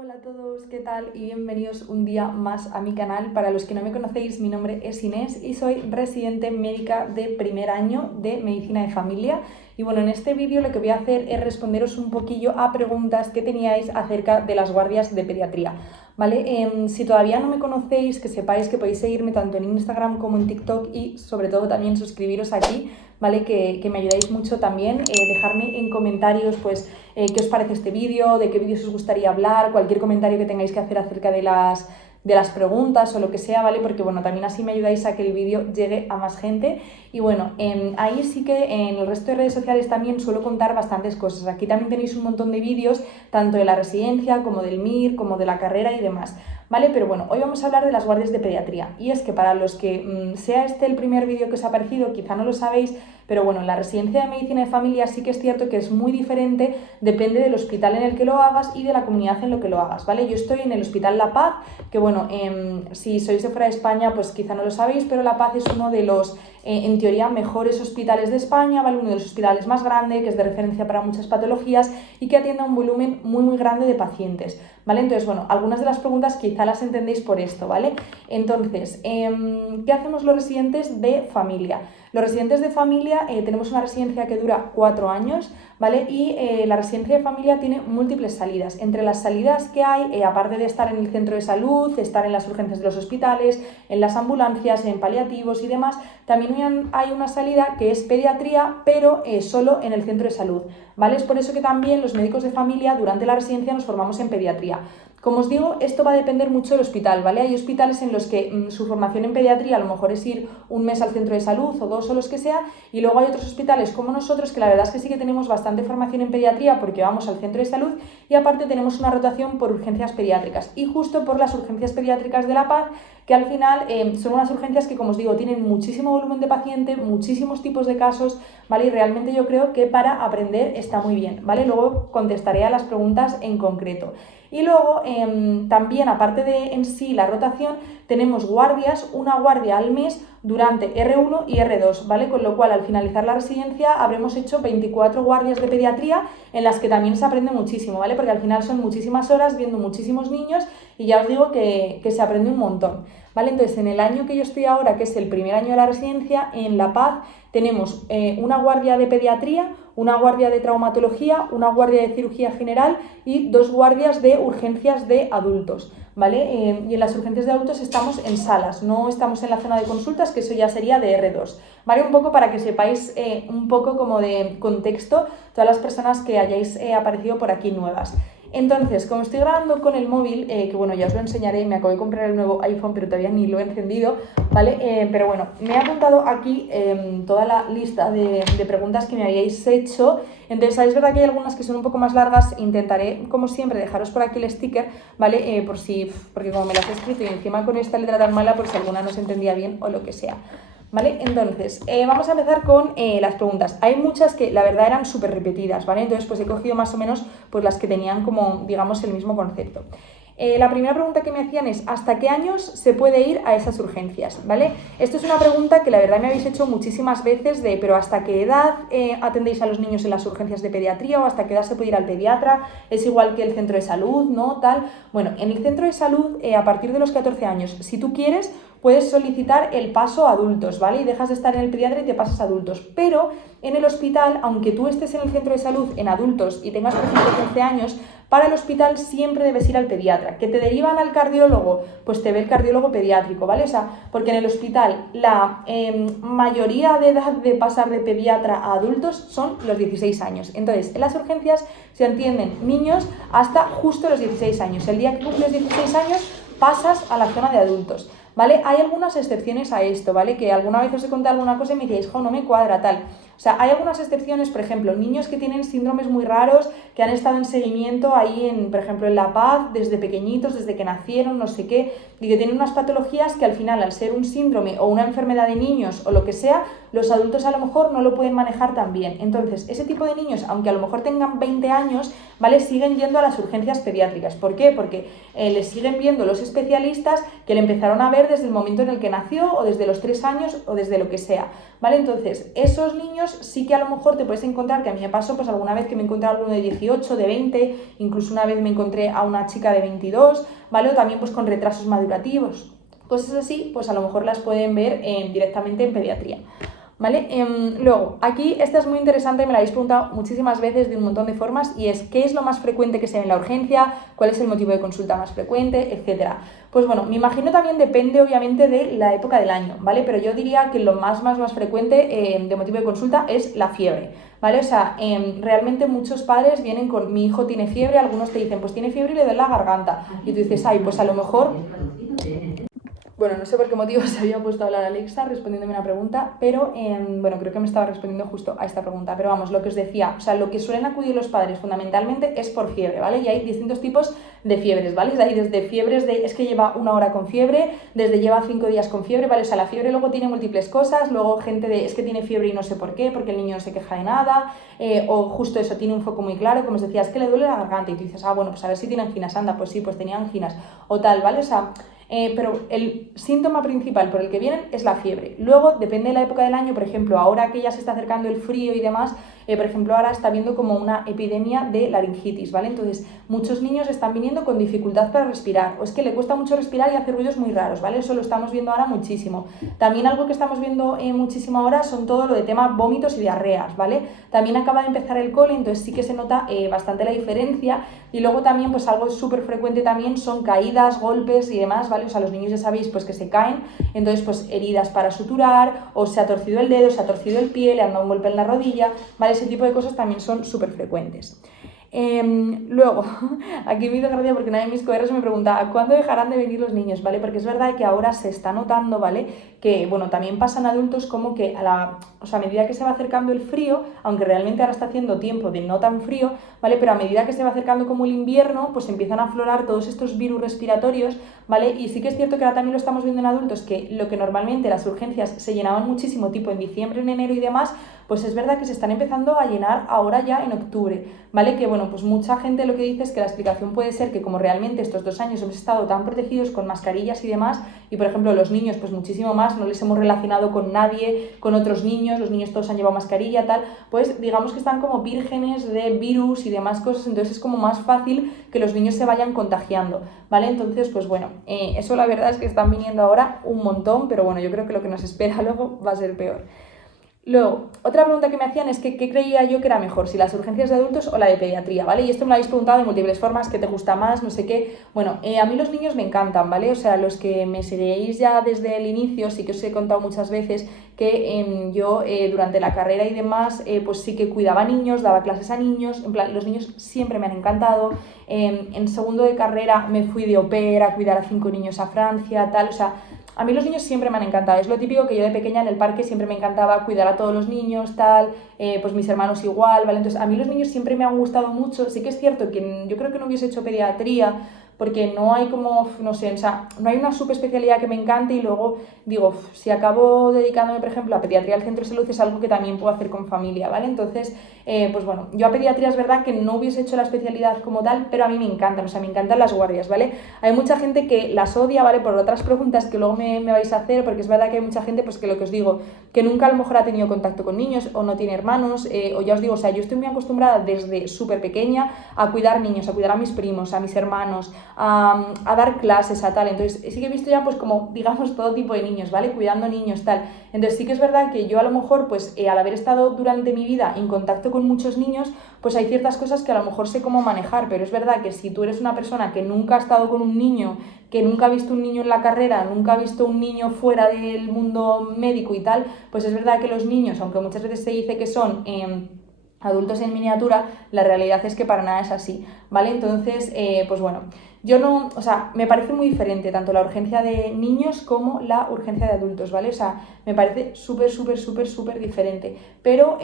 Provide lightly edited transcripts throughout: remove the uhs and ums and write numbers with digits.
Hola a todos, ¿qué tal? Y bienvenidos un día más a mi canal. Para los que no me conocéis, mi nombre es Inés y soy residente médica de primer año de Medicina de Familia. Y bueno, en este vídeo lo que voy a hacer es responderos un poquillo a preguntas que teníais acerca de las guardias de pediatría, ¿vale? Si todavía no me conocéis, que sepáis que podéis seguirme tanto en Instagram como en TikTok y sobre todo también suscribiros aquí, ¿vale? Que me ayudáis mucho también. Dejarme en comentarios pues qué os parece este vídeo, de qué vídeos os gustaría hablar, cualquier comentario que tengáis que hacer acerca de las preguntas o lo que sea, ¿vale? Porque bueno, también así me ayudáis a que el vídeo llegue a más gente. Y bueno, ahí sí que en el resto de redes sociales también suelo contar bastantes cosas. Aquí también tenéis un montón de vídeos, tanto de la residencia como del MIR, como de la carrera y demás, ¿vale? Pero bueno, hoy vamos a hablar de las guardias de pediatría. Y es que para los que sea este el primer vídeo que os ha aparecido, quizá no lo sabéis, pero bueno, en la residencia de medicina de familia sí que es cierto que es muy diferente, depende del hospital en el que lo hagas y de la comunidad en lo que lo hagas, ¿vale? Yo estoy en el Hospital La Paz, que bueno, si sois de fuera de España, pues quizá no lo sabéis, pero La Paz es uno de los, en teoría, mejores hospitales de España, ¿vale? Uno de los hospitales más grandes, que es de referencia para muchas patologías y que atiende a un volumen muy grande de pacientes, ¿vale? Entonces, bueno, algunas de las preguntas quizá las entendéis por esto, ¿vale? Entonces, ¿qué hacemos los residentes de familia? Los residentes de familia tenemos una residencia que dura 4 años, ¿vale? Y la residencia de familia tiene múltiples salidas. Entre las salidas que hay, aparte de estar en el centro de salud, estar en las urgencias de los hospitales, en las ambulancias, en paliativos y demás, también hay una salida que es pediatría, pero solo en el centro de salud, ¿vale? Es por eso que también los médicos de familia durante la residencia nos formamos en pediatría. Como os digo, esto va a depender mucho del hospital, ¿vale? Hay hospitales en los que su formación en pediatría a lo mejor es ir un mes al centro de salud o 2 o los que sea, y luego hay otros hospitales como nosotros que la verdad es que sí que tenemos bastante formación en pediatría porque vamos al centro de salud y aparte tenemos una rotación por urgencias pediátricas y justo por las urgencias pediátricas de La Paz, que al final son unas urgencias que, como os digo, tienen muchísimo volumen de paciente, muchísimos tipos de casos, ¿vale? Y realmente yo creo que para aprender está muy bien, ¿vale? Luego contestaré a las preguntas en concreto. Y luego también, aparte de en sí la rotación, tenemos guardias, una guardia al mes durante R1 y R2, ¿vale? Con lo cual, al finalizar la residencia, habremos hecho 24 guardias de pediatría en las que también se aprende muchísimo, ¿vale? Porque al final son muchísimas horas viendo muchísimos niños y ya os digo que se aprende un montón, ¿vale? Entonces, en el año que yo estoy ahora, que es el primer año de la residencia, en La Paz tenemos una guardia de pediatría, una guardia de traumatología, una guardia de cirugía general y 2 guardias de urgencias de adultos, ¿vale? Y en las urgencias de adultos estamos en salas, no estamos en la zona de consultas, que eso ya sería de R2, ¿vale? Un poco para que sepáis un poco como de contexto todas las personas que hayáis aparecido por aquí nuevas. Entonces, como estoy grabando con el móvil, que bueno, ya os lo enseñaré, me acabo de comprar el nuevo iPhone, pero todavía ni lo he encendido, ¿vale? Pero bueno, me he apuntado aquí toda la lista de preguntas que me habíais hecho. Entonces, es verdad que hay algunas que son un poco más largas, intentaré, como siempre, dejaros por aquí el sticker, ¿vale? Porque como me las he escrito y encima con esta letra tan mala, por si alguna no se entendía bien o lo que sea. ¿Vale? Entonces, vamos a empezar con las preguntas. Hay muchas que la verdad eran súper repetidas, ¿vale? Entonces, pues he cogido más o menos pues, las que tenían como, digamos, el mismo concepto. La primera pregunta que me hacían es ¿hasta qué años se puede ir a esas urgencias? ¿Vale? Esto es una pregunta que la verdad me habéis hecho muchísimas veces pero ¿hasta qué edad atendéis a los niños en las urgencias de pediatría o hasta qué edad se puede ir al pediatra? ¿Es igual que el centro de salud, no? Tal. Bueno, en el centro de salud, a partir de los 14 años, si tú quieres, puedes solicitar el paso a adultos, ¿vale? Y dejas de estar en el pediatra y te pasas a adultos. Pero en el hospital, aunque tú estés en el centro de salud en adultos y tengas, por ejemplo, 15 años, para el hospital siempre debes ir al pediatra. ¿Que te derivan al cardiólogo? Pues te ve el cardiólogo pediátrico, ¿vale? O sea, porque en el hospital la mayoría de edad de pasar de pediatra a adultos son los 16 años. Entonces, en las urgencias se atienden niños hasta justo los 16 años. El día que cumples 16 años pasas a la zona de adultos, ¿vale? Hay algunas excepciones a esto, ¿vale? Que alguna vez os he contado alguna cosa y me decís, jo, no me cuadra, tal. O sea, hay algunas excepciones, por ejemplo, niños que tienen síndromes muy raros, que han estado en seguimiento ahí, por ejemplo, en La Paz, desde pequeñitos, desde que nacieron, no sé qué, y que tienen unas patologías que al final, al ser un síndrome o una enfermedad de niños o lo que sea, los adultos a lo mejor no lo pueden manejar tan bien. Entonces, ese tipo de niños, aunque a lo mejor tengan 20 años, ¿vale? Siguen yendo a las urgencias pediátricas. ¿Por qué? Porque les siguen viendo los especialistas que le empezaron a ver desde el momento en el que nació o desde los 3 años o desde lo que sea, ¿vale? Entonces, esos niños sí que a lo mejor te puedes encontrar, que a mí me pasó pues alguna vez que me encontré a alguno de 18, de 20, incluso una vez me encontré a una chica de 22, ¿vale? O también pues con retrasos madurativos. Cosas así, pues a lo mejor las pueden ver directamente en pediatría. ¿Vale? Luego, aquí esta es muy interesante, me la habéis preguntado muchísimas veces de un montón de formas y es ¿qué es lo más frecuente que se ve en la urgencia? ¿Cuál es el motivo de consulta más frecuente? Etcétera. Pues bueno, me imagino también depende obviamente de la época del año, ¿vale? Pero yo diría que lo más frecuente de motivo de consulta es la fiebre, ¿vale? O sea, realmente muchos padres vienen con mi hijo tiene fiebre, algunos te dicen pues tiene fiebre y le duele la garganta y tú dices, ay, pues a lo mejor... Bueno, no sé por qué motivo se había puesto a hablar Alexa respondiéndome una pregunta, pero bueno, creo que me estaba respondiendo justo a esta pregunta. Pero vamos, lo que os decía, o sea, lo que suelen acudir los padres fundamentalmente es por fiebre, ¿vale? Y hay distintos tipos de fiebres, ¿vale? Hay desde fiebres de es que lleva 1 hora con fiebre, desde lleva 5 días con fiebre, ¿vale? O sea, la fiebre luego tiene múltiples cosas, luego gente de es que tiene fiebre y no sé por qué, porque el niño no se queja de nada, o justo eso, tiene un foco muy claro, como os decía, es que le duele la garganta y tú dices, ah, bueno, pues a ver si tiene anginas, anda, pues sí, pues tenía anginas, o tal, ¿vale? O sea... pero el síntoma principal por el que vienen es la fiebre. Luego, depende de la época del año, por ejemplo, ahora que ya se está acercando el frío y demás, por ejemplo, ahora está habiendo como una epidemia de laringitis, ¿vale? Entonces, muchos niños están viniendo con dificultad para respirar, o es que le cuesta mucho respirar y hace ruidos muy raros, ¿vale? Eso lo estamos viendo ahora muchísimo. También algo que estamos viendo muchísimo ahora son todo lo de tema vómitos y diarreas, ¿vale? También acaba de empezar el cole, entonces sí que se nota bastante la diferencia. Y luego también, pues algo súper frecuente también son caídas, golpes y demás, ¿vale? O sea, los niños ya sabéis pues que se caen, entonces pues heridas para suturar, o se ha torcido el dedo, se ha torcido el pie, le han dado un golpe en la rodilla, ¿vale? Ese tipo de cosas también son súper frecuentes. Luego, aquí me hizo gracia porque una de mis colegas me pregunta ¿cuándo dejarán de venir los niños? ¿Vale? Porque es verdad que ahora se está notando, ¿vale? Que, bueno, también pasan adultos como que a medida que se va acercando el frío, aunque realmente ahora está haciendo tiempo de no tan frío, ¿vale? Pero a medida que se va acercando como el invierno, pues empiezan a aflorar todos estos virus respiratorios, ¿vale? Y sí que es cierto que ahora también lo estamos viendo en adultos, que lo que normalmente las urgencias se llenaban muchísimo, tipo en diciembre, en enero y demás, pues es verdad que se están empezando a llenar ahora ya en octubre, ¿vale? Que bueno, pues mucha gente lo que dice es que la explicación puede ser que como realmente estos 2 años hemos estado tan protegidos con mascarillas y demás, y por ejemplo los niños pues muchísimo más, no les hemos relacionado con nadie, con otros niños, los niños todos han llevado mascarilla, tal, pues digamos que están como vírgenes de virus y demás cosas, entonces es como más fácil que los niños se vayan contagiando, ¿vale? Entonces, pues bueno, eso la verdad es que están viniendo ahora un montón, pero bueno, yo creo que lo que nos espera luego va a ser peor. Luego, otra pregunta que me hacían es que ¿qué creía yo que era mejor? Si las urgencias de adultos o la de pediatría, ¿vale? Y esto me lo habéis preguntado de múltiples formas, ¿qué te gusta más? No sé qué. Bueno, a mí los niños me encantan, ¿vale? O sea, los que me seguís ya desde el inicio, sí que os he contado muchas veces que yo durante la carrera y demás, pues sí que cuidaba niños, daba clases a niños, en plan, los niños siempre me han encantado. En segundo de carrera me fui de au pair a cuidar a 5 niños a Francia, tal, o sea... A mí los niños siempre me han encantado, es lo típico que yo de pequeña en el parque siempre me encantaba cuidar a todos los niños, tal, pues mis hermanos igual, ¿vale? Entonces a mí los niños siempre me han gustado mucho, sí que es cierto que yo creo que no hubiese hecho pediatría porque no hay como, no sé, o sea, no hay una subespecialidad que me encante y luego digo, si acabo dedicándome, por ejemplo, a pediatría al centro de salud es algo que también puedo hacer con familia, ¿vale? Entonces, pues bueno, yo a pediatría es verdad que no hubiese hecho la especialidad como tal, pero a mí me encantan, o sea, me encantan las guardias, ¿vale? Hay mucha gente que las odia, ¿vale? Por otras preguntas que luego me vais a hacer, porque es verdad que hay mucha gente, pues que lo que os digo, que nunca a lo mejor ha tenido contacto con niños o no tiene hermanos, o ya os digo, o sea, yo estoy muy acostumbrada desde súper pequeña a cuidar niños, a cuidar a mis primos, a mis hermanos, a dar clases, a tal, entonces sí que he visto ya pues como digamos todo tipo de niños, ¿vale? Cuidando niños, tal, entonces sí que es verdad que yo a lo mejor pues al haber estado durante mi vida en contacto con muchos niños, pues hay ciertas cosas que a lo mejor sé cómo manejar, pero es verdad que si tú eres una persona que nunca ha estado con un niño, que nunca ha visto un niño en la carrera, nunca ha visto un niño fuera del mundo médico y tal, pues es verdad que los niños, aunque muchas veces se dice que son... adultos en miniatura, la realidad es que para nada es así, ¿vale? Entonces, pues bueno, yo no, o sea, me parece muy diferente tanto la urgencia de niños como la urgencia de adultos, ¿vale? O sea, me parece súper diferente, pero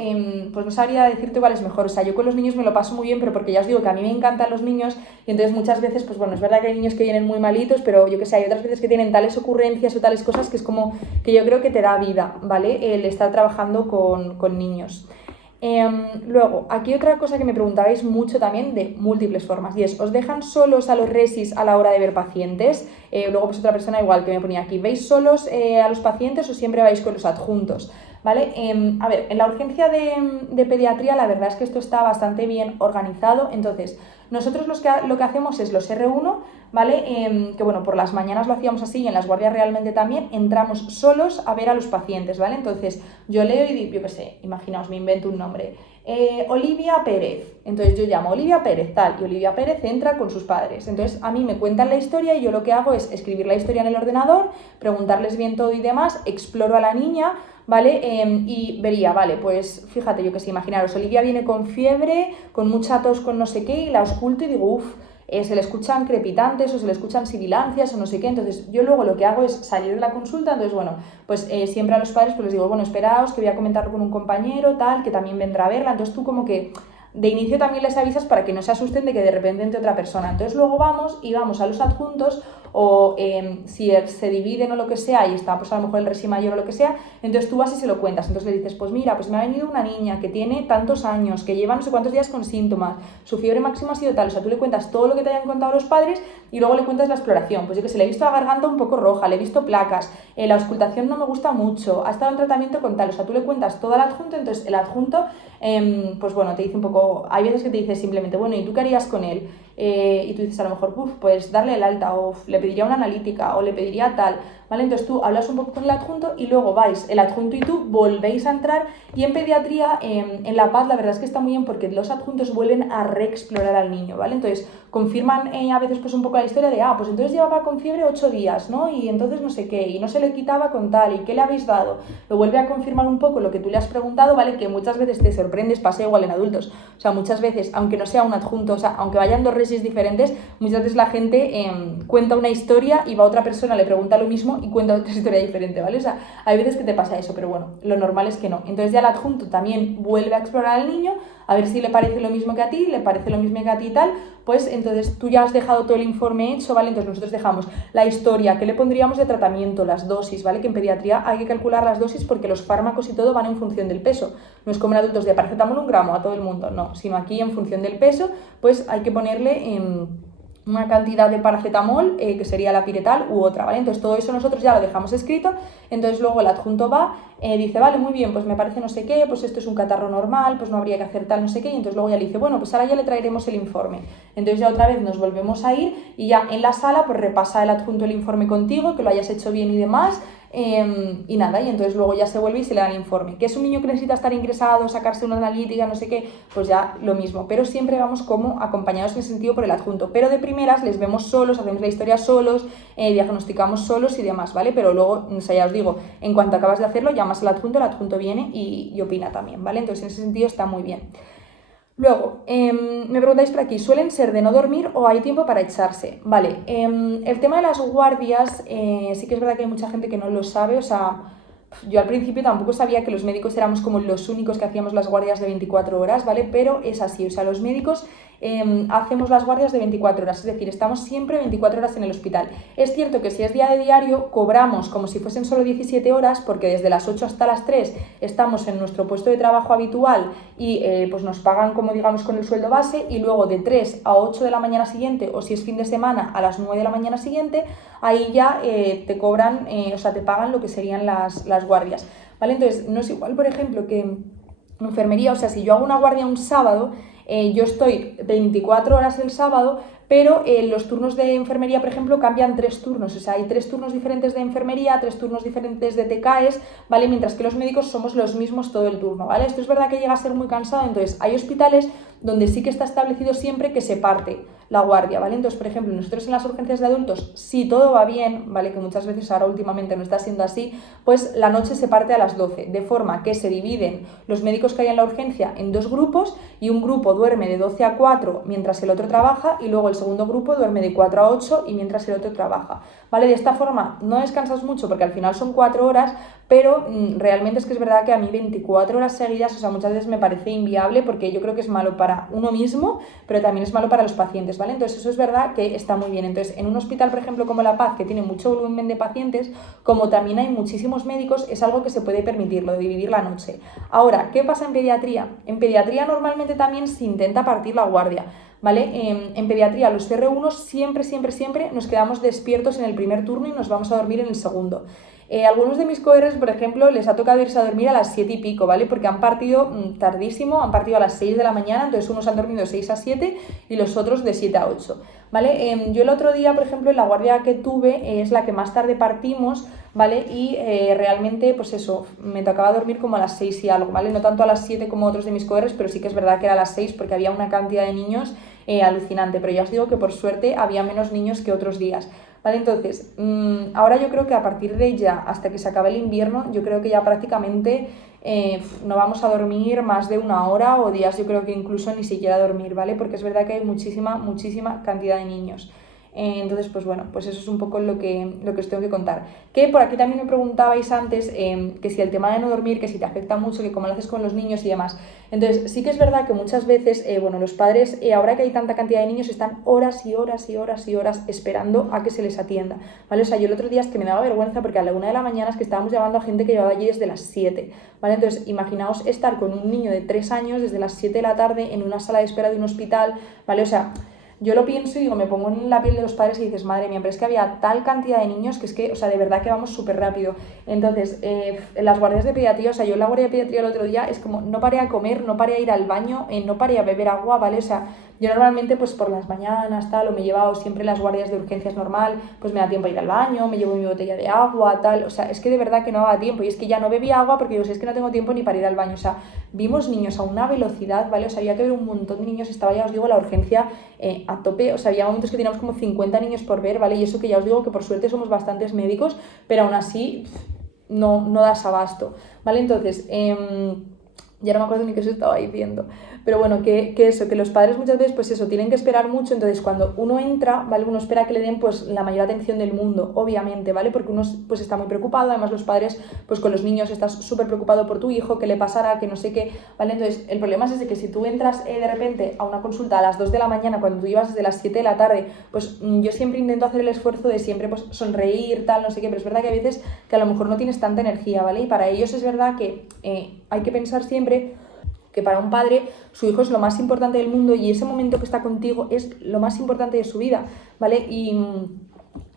pues no sabría decirte cuál es mejor, o sea, yo con los niños me lo paso muy bien, pero porque ya os digo que a mí me encantan los niños y entonces muchas veces, pues bueno, es verdad que hay niños que vienen muy malitos, pero yo que sé, hay otras veces que tienen tales ocurrencias o tales cosas que es como que yo creo que te da vida, ¿vale? El estar trabajando con niños. Luego, aquí otra cosa que me preguntabais mucho también de múltiples formas, y es, ¿os dejan solos a los resis a la hora de ver pacientes? Luego pues otra persona igual que me ponía aquí, ¿veis solos a los pacientes o siempre vais con los adjuntos? ¿Vale? A ver, en la urgencia de pediatría la verdad es que esto está bastante bien organizado, entonces nosotros lo que hacemos es los R1, ¿vale? Que bueno, por las mañanas lo hacíamos así y en las guardias realmente también, entramos solos a ver a los pacientes, ¿vale? Entonces yo leo y digo, yo qué sé, imaginaos, me invento un nombre, Olivia Pérez, entonces yo llamo Olivia Pérez tal y Olivia Pérez entra con sus padres, entonces a mí me cuentan la historia y yo lo que hago es escribir la historia en el ordenador, preguntarles bien todo y demás, exploro a la niña, ¿vale? Y vería, vale, pues fíjate, yo que sé, imaginaros, Olivia viene con fiebre, con mucha tos, con no sé qué, y la ausculto y digo, uff, se le escuchan crepitantes o se le escuchan sibilancias o no sé qué, entonces yo luego lo que hago es salir de la consulta, entonces bueno, pues siempre a los padres pues les digo, bueno, esperaos que voy a comentarlo con un compañero, tal, que también vendrá a verla, entonces tú como que de inicio también les avisas para que no se asusten de que de repente entre otra persona, entonces luego vamos y vamos a los adjuntos o si se dividen o lo que sea y está pues a lo mejor el resi mayor o lo que sea, entonces tú vas y se lo cuentas, entonces le dices, pues mira, pues me ha venido una niña que tiene tantos años, que lleva no sé cuántos días con síntomas, su fiebre máxima ha sido tal, o sea, tú le cuentas todo lo que te hayan contado los padres y luego le cuentas la exploración, pues yo que sé, le he visto la garganta un poco roja, le he visto placas, la auscultación no me gusta mucho, ha estado en tratamiento con tal, o sea, tú le cuentas todo al adjunto, entonces el adjunto, pues bueno, te dice un poco, hay veces que te dice simplemente, bueno, ¿y tú qué harías con él? Y tú dices a lo mejor, pues darle el alta o le pediría una analítica o le pediría tal, ¿vale? Entonces tú hablas un poco con el adjunto y luego vais, el adjunto y tú volvéis a entrar y en pediatría, en La Paz, la verdad es que está muy bien porque los adjuntos vuelven a reexplorar al niño, ¿vale? Entonces confirman a veces pues un poco la historia de, pues entonces llevaba con fiebre 8 días, ¿no? Y entonces no sé qué, y no se le quitaba con tal, ¿y qué le habéis dado? Lo vuelve a confirmar un poco lo que tú le has preguntado, ¿vale? Que muchas veces te sorprendes, pasa igual en adultos, o sea, muchas veces, aunque no sea un adjunto, o sea, aunque vayan dos resis diferentes, muchas veces la gente cuenta una historia y va otra persona, le pregunta lo mismo y cuenta otra historia diferente, ¿vale? O sea, hay veces que te pasa eso, pero bueno, lo normal es que no. Entonces ya el adjunto también vuelve a explorar al niño, a ver si le parece lo mismo que a ti, le parece lo mismo que a ti y tal, pues entonces tú ya has dejado todo el informe hecho, ¿vale? Entonces nosotros dejamos la historia, qué le pondríamos de tratamiento, las dosis, ¿vale? Que en pediatría hay que calcular las dosis porque los fármacos y todo van en función del peso. No es como en adultos de paracetamol 1 gramo a todo el mundo, no, sino aquí en función del peso, pues hay que ponerle una cantidad de paracetamol, que sería la piretal u otra, ¿vale? Entonces todo eso nosotros ya lo dejamos escrito, entonces luego el adjunto va, dice, vale, muy bien, pues me parece no sé qué, pues esto es un catarro normal, pues no habría que hacer tal no sé qué, y entonces luego ya le dice, bueno, pues ahora ya le traeremos el informe. Entonces ya otra vez nos volvemos a ir y ya en la sala pues repasa el adjunto el informe contigo, que lo hayas hecho bien y demás, y nada, y entonces luego ya se vuelve y se le da el informe. ¿Que es un niño que necesita estar ingresado, sacarse una analítica, no sé qué? Pues ya lo mismo, pero siempre vamos como acompañados en ese sentido por el adjunto, pero de primeras les vemos solos, hacemos la historia solos, diagnosticamos solos y demás, ¿vale? Pero luego, o sea, ya os digo, en cuanto acabas de hacerlo, llamas al adjunto, el adjunto viene y opina también, ¿vale? Entonces en ese sentido está muy bien. Luego, me preguntáis por aquí, ¿suelen ser de no dormir o hay tiempo para echarse? Vale, el tema de las guardias, sí que es verdad que hay mucha gente que no lo sabe, o sea, yo al principio tampoco sabía que los médicos éramos como los únicos que hacíamos las guardias de 24 horas, ¿vale? Pero es así, o sea, los médicos hacemos las guardias de 24 horas, es decir, estamos siempre 24 horas en el hospital. Es cierto que si es día de diario, cobramos como si fuesen solo 17 horas, porque desde las 8 hasta las 3 estamos en nuestro puesto de trabajo habitual y pues nos pagan como digamos con el sueldo base, y luego de 3 a 8 de la mañana siguiente, o si es fin de semana, a las 9 de la mañana siguiente, ahí ya te cobran, o sea, te pagan lo que serían las guardias, ¿vale? Entonces, no es igual, por ejemplo, que enfermería, o sea, si yo hago una guardia un sábado, yo estoy 24 horas el sábado, pero los turnos de enfermería, por ejemplo, cambian 3 turnos, o sea, hay 3 turnos diferentes de enfermería, 3 turnos diferentes de TKs, ¿vale? Mientras que los médicos somos los mismos todo el turno, ¿vale? Esto es verdad que llega a ser muy cansado, entonces hay hospitales donde sí que está establecido siempre que se parte la guardia, ¿vale? Entonces, por ejemplo, nosotros en las urgencias de adultos, si todo va bien, ¿vale? Que muchas veces ahora últimamente no está siendo así, pues la noche se parte a las 12, de forma que se dividen los médicos que hay en la urgencia en 2 grupos y un grupo duerme de 12 a 4 mientras el otro trabaja y luego el segundo grupo duerme de 4 a 8 y mientras el otro trabaja, ¿vale? De esta forma no descansas mucho porque al final son 4 horas, pero realmente es que es verdad que a mí 24 horas seguidas, o sea, muchas veces me parece inviable porque yo creo que es malo para para uno mismo, pero también es malo para los pacientes, ¿vale? Entonces eso es verdad que está muy bien. Entonces en un hospital, por ejemplo, como La Paz, que tiene mucho volumen de pacientes, como también hay muchísimos médicos, es algo que se puede permitir, lo de dividir la noche. Ahora, ¿qué pasa en pediatría? En pediatría normalmente también se intenta partir la guardia, ¿vale? En pediatría los CR1 siempre nos quedamos despiertos en el primer turno y nos vamos a dormir en el segundo. Algunos de mis coeres, por ejemplo, les ha tocado irse a dormir a las 7 y pico, ¿vale? Porque han partido tardísimo, han partido a las 6 de la mañana, entonces unos han dormido de 6 a 7 y los otros de 7 a 8, ¿vale? Yo el otro día, por ejemplo, en la guardia que tuve, es la que más tarde partimos, ¿vale? Y realmente, pues eso, me tocaba dormir como a las 6 y algo, ¿vale? No tanto a las 7 como otros de mis coeres, pero sí que es verdad que era a las 6 porque había una cantidad de niños alucinante, pero ya os digo que por suerte había menos niños que otros días. Vale, entonces, ahora yo creo que a partir de ya, hasta que se acabe el invierno, yo creo que ya prácticamente no vamos a dormir más de una hora o días, yo creo que incluso ni siquiera dormir, ¿vale? Porque es verdad que hay muchísima cantidad de niños. Entonces, pues bueno, pues eso es un poco lo que os tengo que contar. Que por aquí también me preguntabais antes que si el tema de no dormir, que si te afecta mucho, que cómo lo haces con los niños y demás. Entonces, sí que es verdad que muchas veces, bueno, los padres, ahora que hay tanta cantidad de niños, están horas esperando a que se les atienda, ¿vale? O sea, yo el otro día es que me daba vergüenza porque a la 1 de la mañana es que estábamos llamando a gente que llevaba allí desde las 7, ¿vale? Entonces, imaginaos estar con un niño de 3 años desde las 7 de la tarde en una sala de espera de un hospital, ¿vale? O sea, yo lo pienso y digo, me pongo en la piel de los padres y dices, madre mía, pero es que había tal cantidad de niños que es que, o sea, de verdad que vamos súper rápido. Entonces, en las guardias de pediatría, o sea, yo en la guardia de pediatría el otro día es como, no paré a comer, no paré a ir al baño, no paré a beber agua, ¿vale? O sea, yo normalmente, pues por las mañanas, tal, o me he llevado siempre las guardias de urgencias normal, pues me da tiempo a ir al baño, me llevo mi botella de agua, tal, o sea, es que de verdad que no daba tiempo, y es que ya no bebía agua porque digo, es que no tengo tiempo ni para ir al baño, o sea, vimos niños a una velocidad, ¿vale? O sea, había que ver un montón de niños, estaba, ya os digo, la urgencia a tope, o sea, había momentos que teníamos como 50 niños por ver, ¿vale? Y eso que ya os digo que por suerte somos bastantes médicos, pero aún así no das abasto, ¿vale? Entonces, ya no me acuerdo ni qué se estaba diciendo, pero bueno, que eso, que los padres muchas veces, pues eso, tienen que esperar mucho, entonces cuando uno entra, ¿vale? Uno espera que le den, pues, la mayor atención del mundo, obviamente, ¿vale? Porque uno, pues, está muy preocupado, además los padres, pues, con los niños estás súper preocupado por tu hijo, que le pasará, que no sé qué, ¿vale? Entonces, el problema es ese, que si tú entras de repente a una consulta a las 2 de la mañana, cuando tú llevas desde las 7 de la tarde, pues, yo siempre intento hacer el esfuerzo de siempre, pues, sonreír, tal, no sé qué, pero es verdad que hay veces que a lo mejor no tienes tanta energía, ¿vale? Y para ellos es verdad que hay que pensar siempre que para un padre su hijo es lo más importante del mundo y ese momento que está contigo es lo más importante de su vida, ¿vale? Y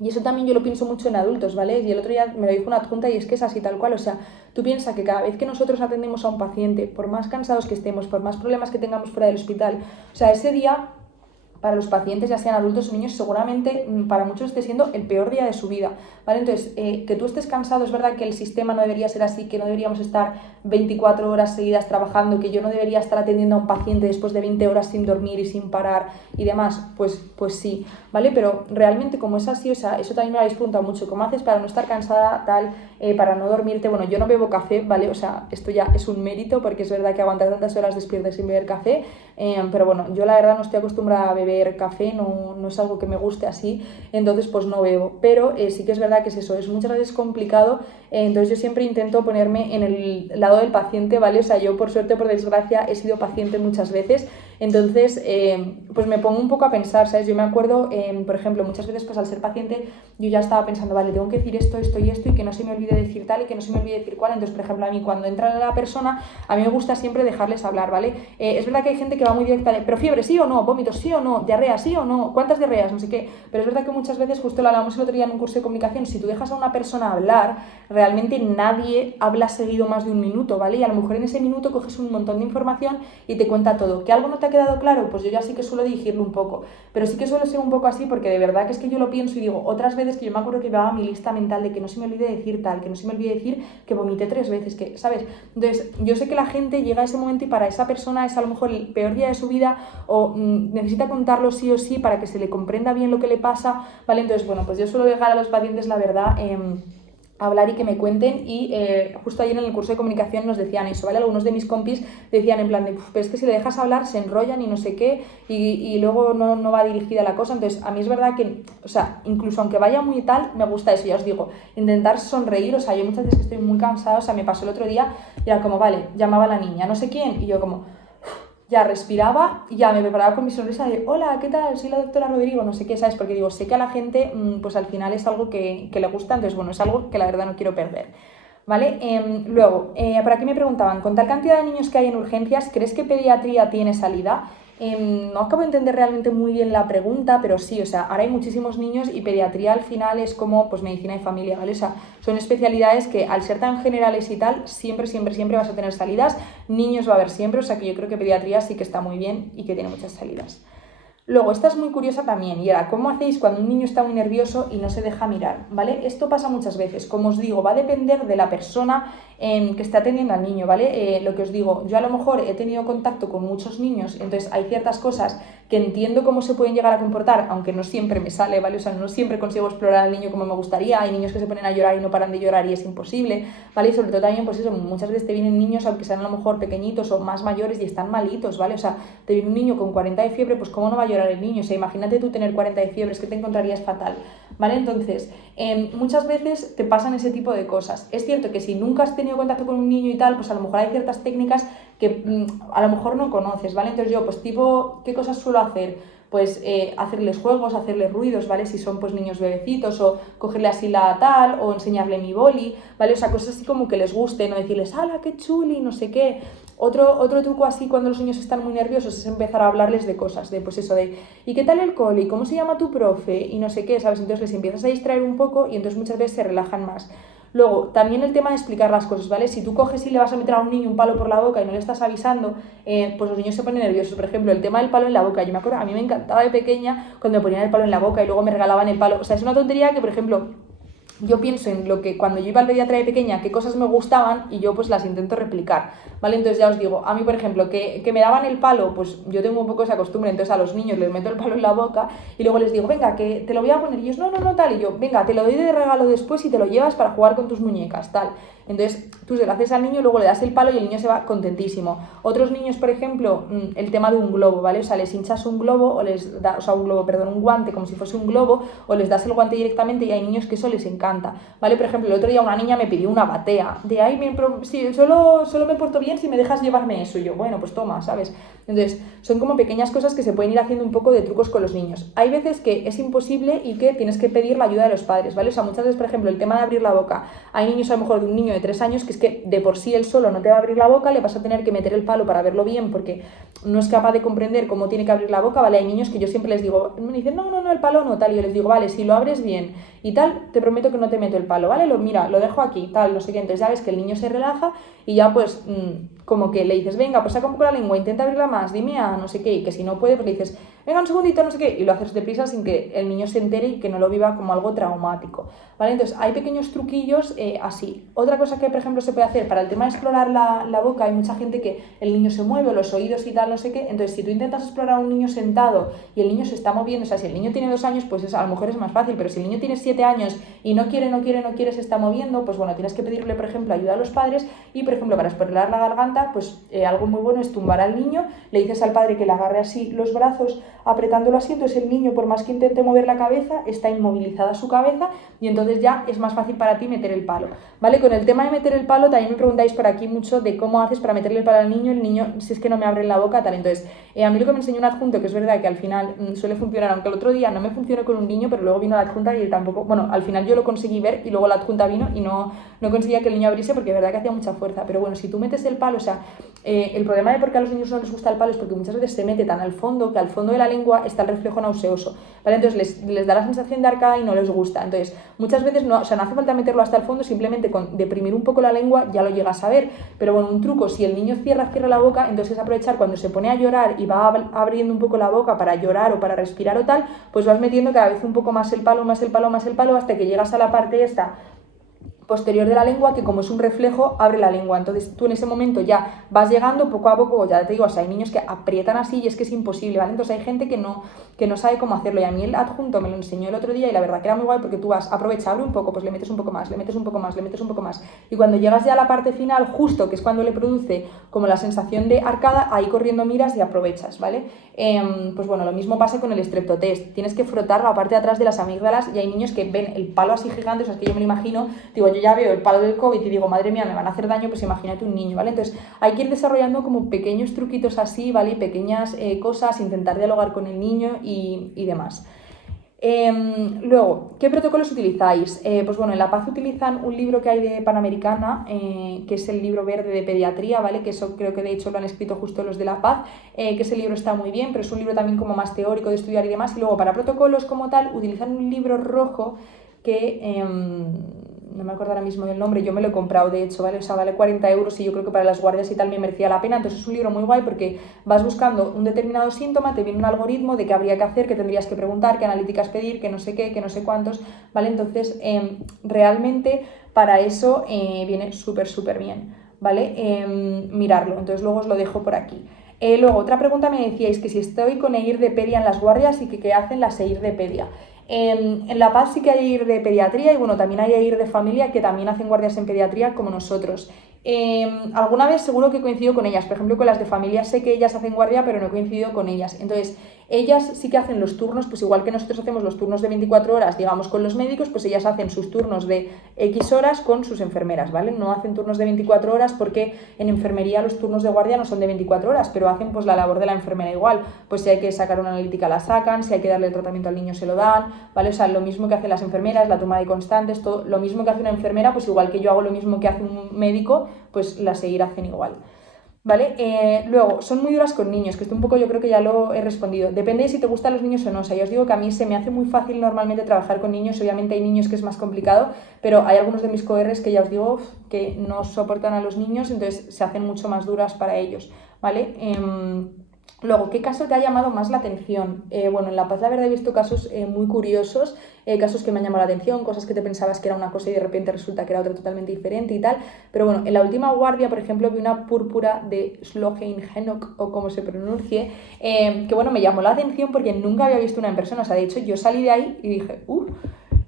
eso también yo lo pienso mucho en adultos, ¿vale? Y el otro día me lo dijo una adjunta y es que es así tal cual, o sea, tú piensas que cada vez que nosotros atendemos a un paciente, por más cansados que estemos, por más problemas que tengamos fuera del hospital, o sea, ese día para los pacientes, ya sean adultos o niños, seguramente para muchos esté siendo el peor día de su vida, ¿vale? Entonces, que tú estés cansado, es verdad que el sistema no debería ser así, que no deberíamos estar 24 horas seguidas trabajando, que yo no debería estar atendiendo a un paciente después de 20 horas sin dormir y sin parar y demás, pues sí, ¿vale? Pero realmente como es así, o sea, eso también me lo habéis preguntado mucho, ¿cómo haces para no estar cansada, tal, para no dormirte? Bueno, yo no bebo café, ¿vale? O sea, esto ya es un mérito porque es verdad que aguantar tantas horas despierta sin beber café, pero bueno, yo la verdad no estoy acostumbrada a beber café, no es algo que me guste así, entonces pues no bebo, pero sí que es verdad que es muchas veces complicado, entonces yo siempre intento ponerme en el lado del paciente, ¿vale? O sea, yo por suerte o por desgracia he sido paciente muchas veces, entonces pues me pongo un poco a pensar, ¿sabes? Yo me acuerdo, por ejemplo, muchas veces pues al ser paciente yo ya estaba pensando, vale, tengo que decir esto y esto y que no se me olvide decir tal y que no se me olvide decir cual, entonces por ejemplo a mí cuando entra la persona, a mí me gusta siempre dejarles hablar, ¿vale? Es verdad que hay gente que va muy directa de, pero fiebre sí o no, vómitos sí o no, diarrea sí o no, cuántas diarreas, no sé qué, pero es verdad que muchas veces, justo lo hablamos el otro día en un curso de comunicación, si tú dejas a una persona hablar, realmente nadie habla seguido más de un minuto, ¿vale? Y a lo mejor en ese minuto coges un montón de información y te cuenta todo. ¿Que algo no te ha quedado claro? Pues yo ya sí que suelo dirigirlo un poco, pero sí que suelo ser un poco así porque de verdad que es que yo lo pienso y digo, otras veces que yo me acuerdo que llevaba mi lista mental de que no se me olvide decir tal, que no se me olvide decir que vomité 3 veces, que, ¿sabes? Entonces, yo sé que la gente llega a ese momento y para esa persona es a lo mejor el peor día de su vida o necesita contarlo sí o sí para que se le comprenda bien lo que le pasa, ¿vale? Entonces, bueno, pues yo suelo dejar a los pacientes, la verdad, hablar y que me cuenten y justo ayer en el curso de comunicación nos decían eso, ¿vale? Algunos de mis compis decían en plan de, pero es que si le dejas hablar se enrollan y no sé qué y luego no va dirigida la cosa, entonces a mí es verdad que, o sea, incluso aunque vaya muy tal, me gusta eso, ya os digo, intentar sonreír, o sea, yo muchas veces que estoy muy cansada, o sea, me pasó el otro día y era como, vale, llamaba a la niña, no sé quién, y yo como, ya respiraba y ya me preparaba con mi sonrisa de hola, ¿qué tal? Soy la doctora Rodrigo, no sé qué, ¿sabes? Porque digo, sé que a la gente pues al final es algo que le gusta, entonces bueno, es algo que la verdad no quiero perder. ¿Vale? Luego, por aquí me preguntaban, con tal cantidad de niños que hay en urgencias, ¿crees que pediatría tiene salida? No acabo de entender realmente muy bien la pregunta, pero sí, o sea, ahora hay muchísimos niños y pediatría al final es como pues medicina de familia, ¿vale? O sea, son especialidades que al ser tan generales y tal, siempre, siempre, siempre vas a tener salidas, niños va a haber siempre, o sea que yo creo que pediatría sí que está muy bien y que tiene muchas salidas. Luego, esta es muy curiosa también, y era, ¿cómo hacéis cuando un niño está muy nervioso y no se deja mirar? ¿Vale? Esto pasa muchas veces, como os digo, va a depender de la persona que está atendiendo al niño, ¿vale? Lo que os digo, yo a lo mejor he tenido contacto con muchos niños, entonces hay ciertas cosas que entiendo cómo se pueden llegar a comportar, aunque no siempre me sale, ¿vale? O sea, no siempre consigo explorar al niño como me gustaría, hay niños que se ponen a llorar y no paran de llorar y es imposible, ¿vale? Y sobre todo también, pues eso, muchas veces te vienen niños, aunque sean a lo mejor pequeñitos o más mayores y están malitos, ¿vale? O sea, te viene un niño con 40 de fiebre, pues ¿cómo no va a llorar el niño? O sea, imagínate tú tener 40 de fiebre, es que te encontrarías fatal, ¿vale? Entonces, muchas veces te pasan ese tipo de cosas. Es cierto que si nunca has tenido contacto con un niño y tal, pues a lo mejor hay ciertas técnicas que a lo mejor no conoces, ¿vale? Entonces yo, pues tipo, ¿qué cosas suelo hacer? Pues hacerles juegos, hacerles ruidos, ¿vale? Si son pues niños bebecitos, o cogerle así la tal, o enseñarle mi boli, ¿vale? O sea, cosas así como que les guste, no decirles, ¡hala, qué chuli!, no sé qué. Otro truco así cuando los niños están muy nerviosos es empezar a hablarles de cosas, de pues eso, de ¿y qué tal el coli? ¿Cómo se llama tu profe? Y no sé qué, ¿sabes? Entonces les empiezas a distraer un poco y entonces muchas veces se relajan más. Luego, también el tema de explicar las cosas, ¿vale? Si tú coges y le vas a meter a un niño un palo por la boca y no le estás avisando, pues los niños se ponen nerviosos. Por ejemplo, el tema del palo en la boca. Yo me acuerdo, a mí me encantaba de pequeña cuando me ponían el palo en la boca y luego me regalaban el palo. O sea, es una tontería que, por ejemplo, yo pienso en lo que cuando yo iba al pediatra de pequeña, qué cosas me gustaban y yo pues las intento replicar, ¿vale? Entonces ya os digo, a mí por ejemplo, que me daban el palo, pues yo tengo un poco esa costumbre, entonces a los niños les meto el palo en la boca y luego les digo, venga, que te lo voy a poner, y ellos, no, no, no, tal, y yo, venga, te lo doy de regalo después y te lo llevas para jugar con tus muñecas, tal. Entonces tú se lo haces al niño, luego le das el palo y el niño se va contentísimo. Otros niños, por ejemplo, el tema de un globo, ¿vale? O sea, les hinchas un globo o les das, o sea, un globo, perdón, un guante como si fuese un globo, o les das el guante directamente y hay niños que eso les encanta, ¿vale? Por ejemplo, el otro día una niña me pidió una batea, de ahí sí, solo me porto bien si me dejas llevarme eso, y yo, bueno, pues toma, ¿sabes? Entonces, son como pequeñas cosas que se pueden ir haciendo un poco de trucos con los niños. Hay veces que es imposible y que tienes que pedir la ayuda de los padres, ¿vale? O sea, muchas veces, por ejemplo, el tema de abrir la boca, hay niños a lo mejor de un niño de 3 años que es que de por sí él solo no te va a abrir la boca, le vas a tener que meter el palo para verlo bien porque no es capaz de comprender cómo tiene que abrir la boca, ¿vale? Hay niños que yo siempre les digo, me dicen, no, no, no, el palo no, tal, y yo les digo, vale, si lo abres bien y tal, te prometo que no te meto el palo, ¿vale? Mira, lo dejo aquí, tal, no sé qué, entonces ya ves que el niño se relaja y ya pues como que le dices, venga, pues saca un poco la lengua, intenta abrirla más, dime a no sé qué, y que si no puede, pues le dices, venga un segundito, no sé qué, y lo haces deprisa sin que el niño se entere y que no lo viva como algo traumático, ¿vale? Entonces hay pequeños truquillos así. Otra cosa que, por ejemplo, se puede hacer para el tema de explorar la boca, hay mucha gente que el niño se mueve, los oídos y tal, no sé qué, entonces si tú intentas explorar a un niño sentado y el niño se está moviendo, o sea, si el niño tiene 2 años, pues a lo mejor es más fácil, pero si el niño tiene 7 años y no quiere, se está moviendo, pues bueno, tienes que pedirle, por ejemplo, ayuda a los padres y, por ejemplo, para explorar la garganta, pues algo muy bueno es tumbar al niño, le dices al padre que le agarre así los brazos, apretándolo así, entonces el niño, por más que intente mover la cabeza, está inmovilizada su cabeza y entonces ya es más fácil para ti meter el palo, ¿vale? Con el tema de meter el palo, también me preguntáis por aquí mucho de cómo haces para meterle el palo al niño, el niño, si es que no me abre la boca, tal, entonces, a mí lo que me enseñó un adjunto, que es verdad que al final suele funcionar, aunque el otro día no me funcionó con un niño, pero luego vino la adjunta y él tampoco, bueno, al final yo lo conseguí ver y luego la adjunta vino y no conseguía que el niño abriese porque es verdad que hacía mucha fuerza, pero bueno, si tú metes el palo, o sea, el problema de por qué a los niños no les gusta el palo es porque muchas veces se mete tan al fondo que al fondo de la lengua está el reflejo nauseoso, ¿vale? Entonces les da la sensación de arcada y no les gusta, entonces muchas veces no, o sea, no hace falta meterlo hasta el fondo, simplemente con deprimir un poco la lengua ya lo llegas a ver, pero bueno, un truco, si el niño cierra la boca, entonces es aprovechar cuando se pone a llorar y va abriendo un poco la boca para llorar o para respirar o tal, pues vas metiendo cada vez un poco más el palo, más el palo, más el palo, hasta que llegas a la parte esta posterior de la lengua, que como es un reflejo, abre la lengua. Entonces tú en ese momento ya vas llegando poco a poco, ya te digo, o sea, hay niños que aprietan así y es que es imposible, ¿vale? Entonces hay gente que no sabe cómo hacerlo y a mí el adjunto me lo enseñó el otro día y la verdad que era muy guay porque tú vas, aprovecha, abre un poco, pues le metes un poco más, le metes un poco más, le metes un poco más y cuando llegas ya a la parte final, justo que es cuando le produce como la sensación de arcada, ahí corriendo miras y aprovechas, ¿vale? Pues bueno, lo mismo pasa con el streptotest, tienes que frotar la parte de atrás de las amígdalas y hay niños que ven el palo así gigante, o sea, es que yo me lo imagino, digo, yo ya veo el palo del COVID y digo, madre mía, me van a hacer daño, pues imagínate un niño, ¿vale? Entonces hay que ir desarrollando como pequeños truquitos así, ¿vale? Y pequeñas cosas, intentar dialogar con el niño y demás. Luego, ¿qué protocolos utilizáis? Pues bueno, en La Paz utilizan un libro que hay de Panamericana, que es el libro verde de pediatría, ¿vale? Que eso creo que de hecho lo han escrito justo los de La Paz, que ese libro está muy bien, pero es un libro también como más teórico de estudiar y demás. Y luego para protocolos como tal utilizan un libro rojo que no me acuerdo ahora mismo del nombre, yo me lo he comprado de hecho, ¿vale? O sea, vale 40 euros y yo creo que para las guardias y tal me merecía la pena. Entonces es un libro muy guay porque vas buscando un determinado síntoma, te viene un algoritmo de qué habría que hacer, qué tendrías que preguntar, qué analíticas pedir, qué no sé qué, qué no sé cuántos, ¿vale? Entonces realmente para eso viene súper bien, ¿vale? Mirarlo, entonces luego os lo dejo por aquí. Luego, otra pregunta me decíais que si estoy con EIR de pedia en las guardias y que qué hacen las EIR de pedia. En La Paz sí que hay EIR de pediatría y bueno, también hay EIR de familia que también hacen guardias en pediatría como nosotros. Alguna vez seguro que coincido con ellas, por ejemplo con las de familia sé que ellas hacen guardia pero no he coincidido con ellas. Entonces ellas sí que hacen los turnos, pues igual que nosotros hacemos los turnos de 24 horas, digamos con los médicos, pues ellas hacen sus turnos de X horas con sus enfermeras, ¿vale? No hacen turnos de 24 horas porque en enfermería los turnos de guardia no son de 24 horas, pero hacen pues la labor de la enfermera igual, pues si hay que sacar una analítica la sacan, si hay que darle el tratamiento al niño se lo dan, ¿vale? O sea, lo mismo que hacen las enfermeras, la toma de constantes, todo lo mismo que hace una enfermera, pues igual que yo hago lo mismo que hace un médico, pues las EIR hacen igual. ¿Vale? Luego, son muy duras con niños, que esto un poco yo creo que ya lo he respondido. Depende de si te gustan los niños o no. O sea, yo os digo que a mí se me hace muy fácil normalmente trabajar con niños. Obviamente hay niños que es más complicado, pero hay algunos de mis coRs que ya os digo que no soportan a los niños, entonces se hacen mucho más duras para ellos, ¿vale? Luego, ¿qué caso te ha llamado más la atención? Bueno, en La Paz la verdad he visto casos muy curiosos, casos que me han llamado la atención, cosas que te pensabas que era una cosa y de repente resulta que era otra totalmente diferente y tal. Pero bueno, en la última guardia, por ejemplo, vi una púrpura de Slohen-Henok, o como se pronuncie, que bueno, me llamó la atención porque nunca había visto una en persona. O sea, de hecho, yo salí de ahí y dije,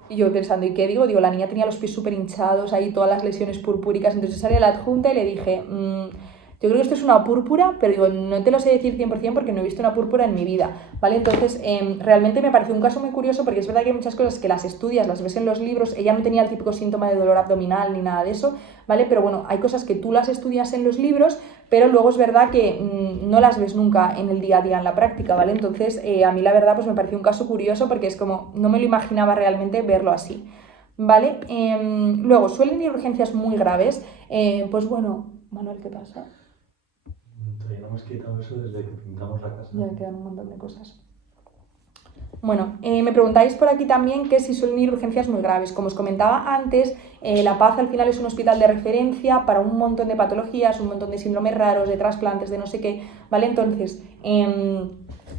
y yo pensando, ¿y qué digo? Digo, la niña tenía los pies súper hinchados, ahí todas las lesiones purpúricas. Entonces salí a la adjunta y le dije, yo creo que esto es una púrpura, pero digo, no te lo sé decir 100% porque no he visto una púrpura en mi vida, ¿vale? Entonces, realmente me pareció un caso muy curioso porque es verdad que hay muchas cosas que las estudias, las ves en los libros, ella no tenía el típico síntoma de dolor abdominal ni nada de eso, ¿vale? Pero bueno, hay cosas que tú las estudias en los libros, pero luego es verdad que no las ves nunca en el día a día en la práctica, ¿vale? Entonces, a mí la verdad pues me pareció un caso curioso porque es como, no me lo imaginaba realmente verlo así, ¿vale? Luego, suelen ir urgencias muy graves, pues bueno, Manuel, ¿qué pasa? Todavía no hemos quitado eso desde que pintamos la casa. Ya quedan un montón de cosas. Bueno, me preguntáis por aquí también que si suelen ir urgencias muy graves. Como os comentaba antes, La Paz al final es un hospital de referencia para un montón de patologías, un montón de síndromes raros, de trasplantes, de no sé qué, ¿vale? Entonces,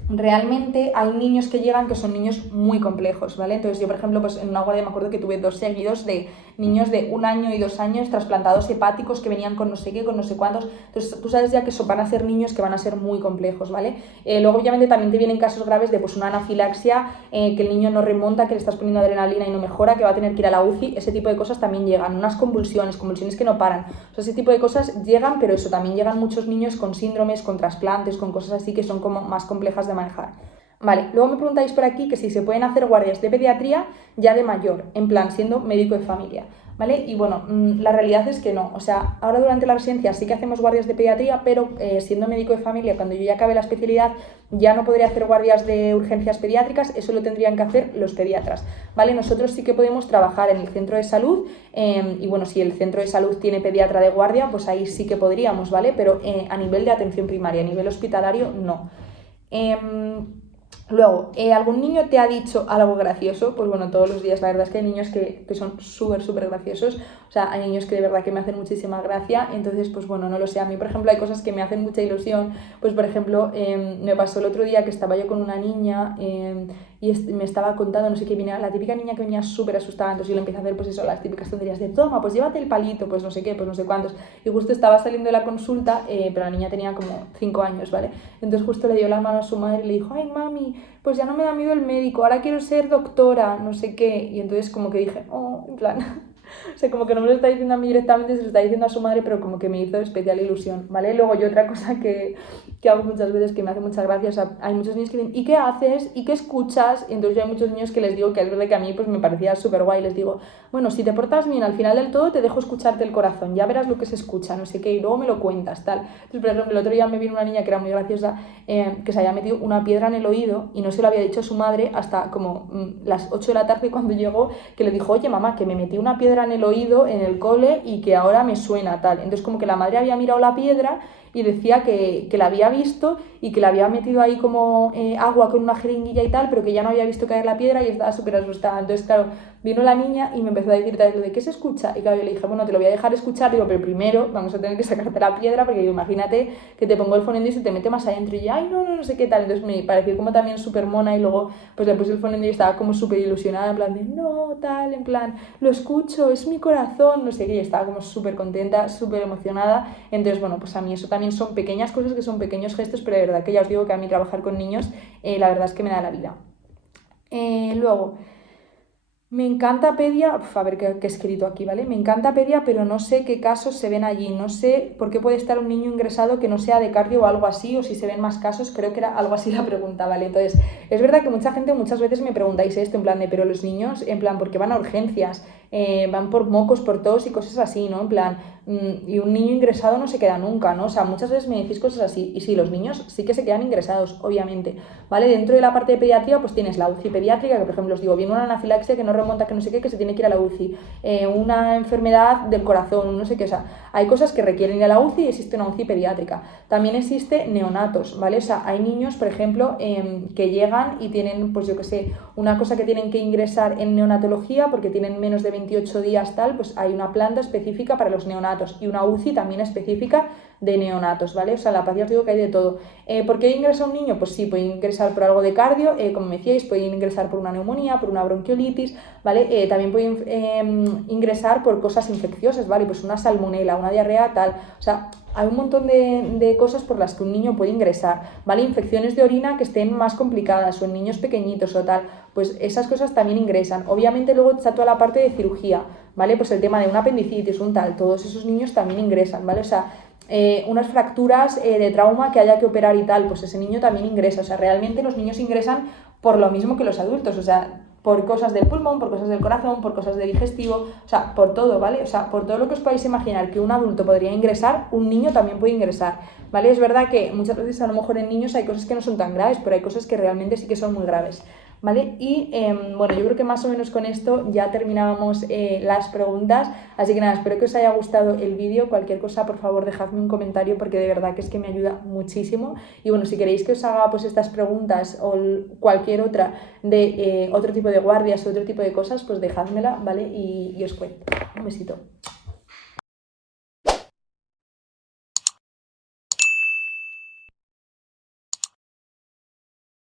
realmente hay niños que llegan que son niños muy complejos, ¿vale? Entonces yo, por ejemplo, pues en una guardia me acuerdo que tuve 2 seguidos de niños de 1 año y 2 años trasplantados hepáticos que venían con no sé qué, con no sé cuántos. Entonces tú sabes ya que van a ser niños que van a ser muy complejos, ¿vale? Luego obviamente también te vienen casos graves de pues una anafilaxia, que el niño no remonta, que le estás poniendo adrenalina y no mejora, que va a tener que ir a la UCI, ese tipo de cosas también llegan, unas convulsiones que no paran. O sea, ese tipo de cosas llegan, pero eso, también llegan muchos niños con síndromes, con trasplantes, con cosas así que son como más complejas de manejar. Vale, luego me preguntáis por aquí que si se pueden hacer guardias de pediatría ya de mayor, en plan siendo médico de familia, ¿vale? Y bueno, la realidad es que no, o sea, ahora durante la residencia sí que hacemos guardias de pediatría, pero siendo médico de familia, cuando yo ya acabe la especialidad, ya no podría hacer guardias de urgencias pediátricas, eso lo tendrían que hacer los pediatras, ¿vale? Nosotros sí que podemos trabajar en el centro de salud, y bueno, si el centro de salud tiene pediatra de guardia, pues ahí sí que podríamos, ¿vale? Pero a nivel de atención primaria, a nivel hospitalario, no. Luego, ¿algún niño te ha dicho algo gracioso? Pues bueno, todos los días la verdad es que hay niños que son súper graciosos. O sea, hay niños que de verdad que me hacen muchísima gracia. Entonces, pues bueno, no lo sé. A mí, por ejemplo, hay cosas que me hacen mucha ilusión. Pues por ejemplo, me pasó el otro día que estaba yo con una niña y me estaba contando, no sé qué, venía la típica niña que venía súper asustada. Entonces yo le empiezo a hacer pues eso, las típicas tonterías de toma, pues llévate el palito, pues no sé qué, pues no sé cuántos. Y justo estaba saliendo de la consulta, pero la niña tenía como 5 años, ¿vale? Entonces justo le dio la mano a su madre y le dijo, ay mami, pues ya no me da miedo el médico, ahora quiero ser doctora, no sé qué. Y entonces como que dije, oh, en plan, O sea, como que no me lo está diciendo a mí directamente, se lo está diciendo a su madre, pero como que me hizo especial ilusión, ¿vale? Luego yo otra cosa que hago muchas veces que me hace mucha gracia, o sea, hay muchos niños que dicen, ¿y qué haces? ¿Y qué escuchas? Y entonces yo hay muchos niños que les digo que es verdad que a mí pues me parecía súper guay, les digo, bueno, si te portas bien al final del todo te dejo escucharte el corazón, ya verás lo que se escucha, no sé qué, y luego me lo cuentas, tal. Entonces, por ejemplo, el otro día me vino una niña que era muy graciosa, que se había metido una piedra en el oído y no se lo había dicho a su madre hasta como las 8 de la tarde cuando llegó, que le dijo, oye mamá, que me metí una piedra en el oído en el cole y que ahora me suena tal. Entonces como que la madre había mirado la piedra y decía que la había visto y que le había metido ahí como agua con una jeringuilla y tal, pero que ya no había visto caer la piedra y estaba súper asustada. Entonces, claro, vino la niña y me empezó a decir tal vez lo de ¿qué se escucha? Y claro, yo le dije, bueno, te lo voy a dejar escuchar, digo, pero primero vamos a tener que sacarte la piedra porque digo, imagínate que te pongo el fonendo y se te mete más adentro y yo, ay, no, no sé qué tal. Entonces me pareció como también súper mona y luego pues le puse el fonendo y estaba como súper ilusionada, en plan de, no, tal, en plan, lo escucho, es mi corazón, no sé qué, y estaba como súper contenta, súper emocionada. Entonces, bueno, pues a mí eso también son pequeñas cosas que son pequeños gestos, pero de verdad que ya os digo que a mí trabajar con niños, la verdad es que me da la vida. Luego, me encanta Pedia, a ver qué he escrito aquí, ¿vale? Me encanta Pedia, pero no sé qué casos se ven allí, no sé por qué puede estar un niño ingresado que no sea de cardio o algo así, o si se ven más casos, creo que era algo así la pregunta, ¿vale? Entonces, es verdad que mucha gente muchas veces me preguntáis esto, en plan de, pero los niños, en plan, ¿por qué van a urgencias? Van por mocos, por tos y cosas así, ¿no? En plan, y un niño ingresado no se queda nunca, ¿no? O sea, muchas veces me decís cosas así, y sí, los niños sí que se quedan ingresados, obviamente, ¿vale? Dentro de la parte de pediatría, pues tienes la UCI pediátrica, que por ejemplo os digo, viene una anafilaxia que no remonta, que no sé qué, que se tiene que ir a la UCI, una enfermedad del corazón, no sé qué, o sea, hay cosas que requieren ir a la UCI y existe una UCI pediátrica. También existe neonatos, ¿vale? O sea, hay niños, por ejemplo, que llegan y tienen, pues yo qué sé, una cosa que tienen que ingresar en neonatología porque tienen menos de 28 días tal, pues hay una planta específica para los neonatos y una UCI también específica de neonatos, ¿vale? O sea, la pediatría os digo que hay de todo. ¿Por qué ingresa un niño? Pues sí, puede ingresar por algo de cardio, como me decíais, puede ingresar por una neumonía, por una bronquiolitis, ¿vale? También puede ingresar por cosas infecciosas, ¿vale? Pues una salmonela, una diarrea, tal. O sea, hay un montón de cosas por las que un niño puede ingresar, ¿vale? Infecciones de orina que estén más complicadas o en niños pequeñitos o tal, pues esas cosas también ingresan. Obviamente luego está toda la parte de cirugía, ¿vale? Pues el tema de una apendicitis, un tal, todos esos niños también ingresan, ¿vale? O sea, unas fracturas de trauma que haya que operar y tal, pues ese niño también ingresa. O sea, realmente los niños ingresan por lo mismo que los adultos, o sea, por cosas del pulmón, por cosas del corazón, por cosas de digestivo, o sea, por todo, ¿vale? O sea, por todo lo que os podáis imaginar que un adulto podría ingresar, un niño también puede ingresar, ¿vale? Es verdad que muchas veces a lo mejor en niños hay cosas que no son tan graves, pero hay cosas que realmente sí que son muy graves, ¿vale? Y bueno, yo creo que más o menos con esto ya terminábamos las preguntas, así que nada, espero que os haya gustado el vídeo. Cualquier cosa, por favor, dejadme un comentario porque de verdad que es que me ayuda muchísimo. Y bueno, si queréis que os haga pues estas preguntas o cualquier otra de otro tipo de guardias o otro tipo de cosas, pues dejádmela, ¿vale? Y os cuento. Un besito.